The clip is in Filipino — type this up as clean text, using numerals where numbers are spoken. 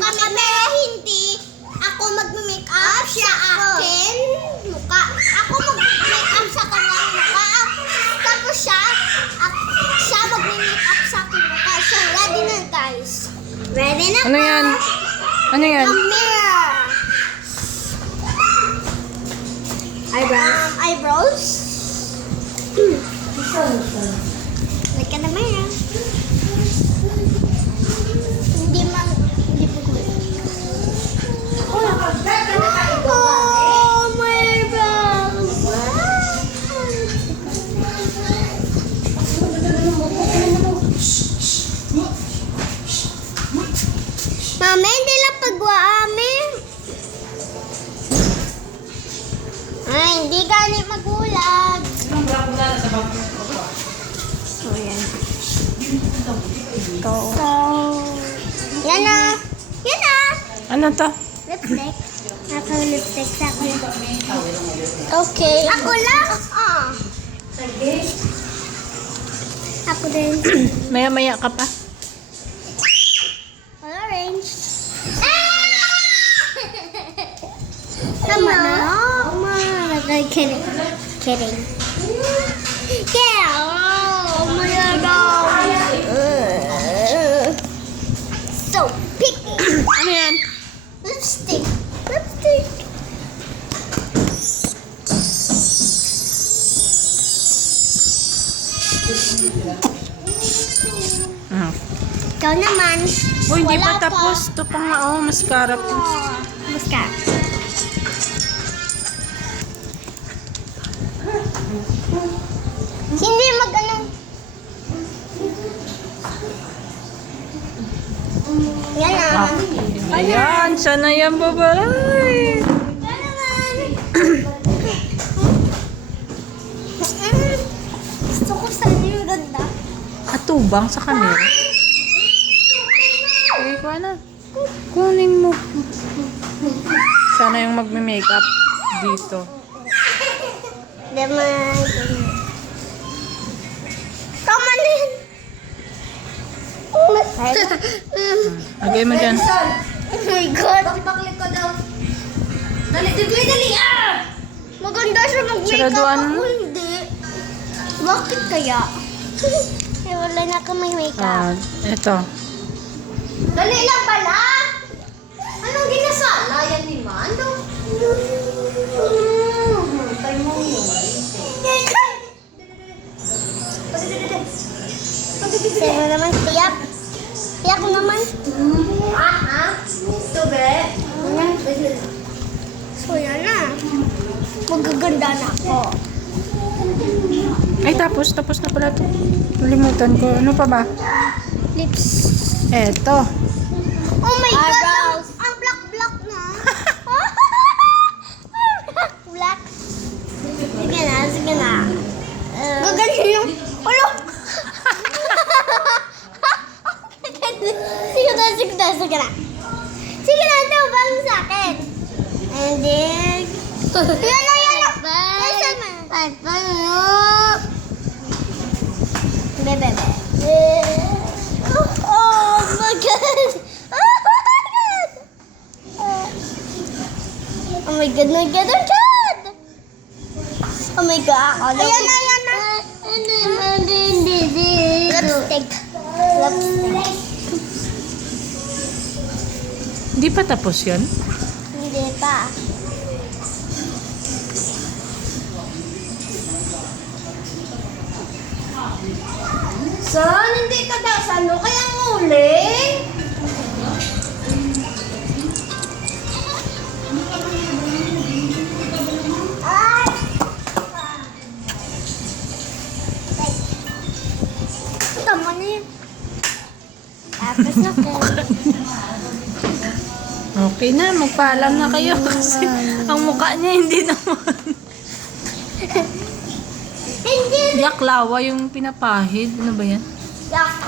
kami, pero hindi ako mag-make up sa akin mukha. Ako mag-make up sa kanyang mukha. Tapos siya mag-make up sa akin mukha. So, ready na guys. Ready na Ano yan? Ano yan? A mirror. Eyebrows. Look at the mirror. Hindi po oh, my eyebrows. Mama, hindi lang pagwa amin. Ay, hindi ganit magulag. So, yan. So, yan na. Yan na. Ano to? Lipstick. Ako lipstick sa akin. Okay. Ako lang. Ako din. Maya-maya ka pa. Orange. Tama na. Kidding. Kidding. Yeah. Oh my God. So picky. Ano yan? Lipstick. Lipstick. Ikaw naman. Oh, hindi Wala pa tapos. Ito pa nga, oh, mascara po. Mascara. Hindi mag-ano. Yan na. Ayan, sana yan, babae. Yan naman. Gusto ko sana yung ganda. Atubang sa camera. Okay, kuha na. Kunin mo. Sana yung magme-makeup dito. Naman. Tama na yun. Lagay mo dyan. Oh my God. Bakit ka daw? Dali, dali, Maganda siya mag-makeup. Saraduan Ako mo? hindi. Bakit kaya? Eh, wala na ako may makeup. Ito. Dali lang pala. Anong ginasala yan ni Mando? Tayo mo yun. Sino naman? Tiyak. Tiyak ko naman. Tube. So, yan na. Magaganda na ako. Ay, tapos na pala ito. Nalimutan ko. Ano pa ba? Lips. Eto. Oh my God! Eyebrows. Ang black-black na. Black. Sige na, sige na. Gagaling yung... Ulo! Sige na, sige na, sige na. Sige na, tubang sa akin. And then... Yan na, yan na. Nasaan mo? Bebe. Oh my God! Oh my God! Oh my God, my God, my God! Oh my God! Ayan na, ayan na! Lipstick. Lipstick. Hindi pa tapos yun? Hindi pa. Son, hindi ka daw salo, kaya nguling. Tama na yun. Tapos na po. Okay na, magpaalam na kayo kasi ang mukha niya hindi naman. Hindi. Yaklawa yung pinapahid. Ano ba yan? Yak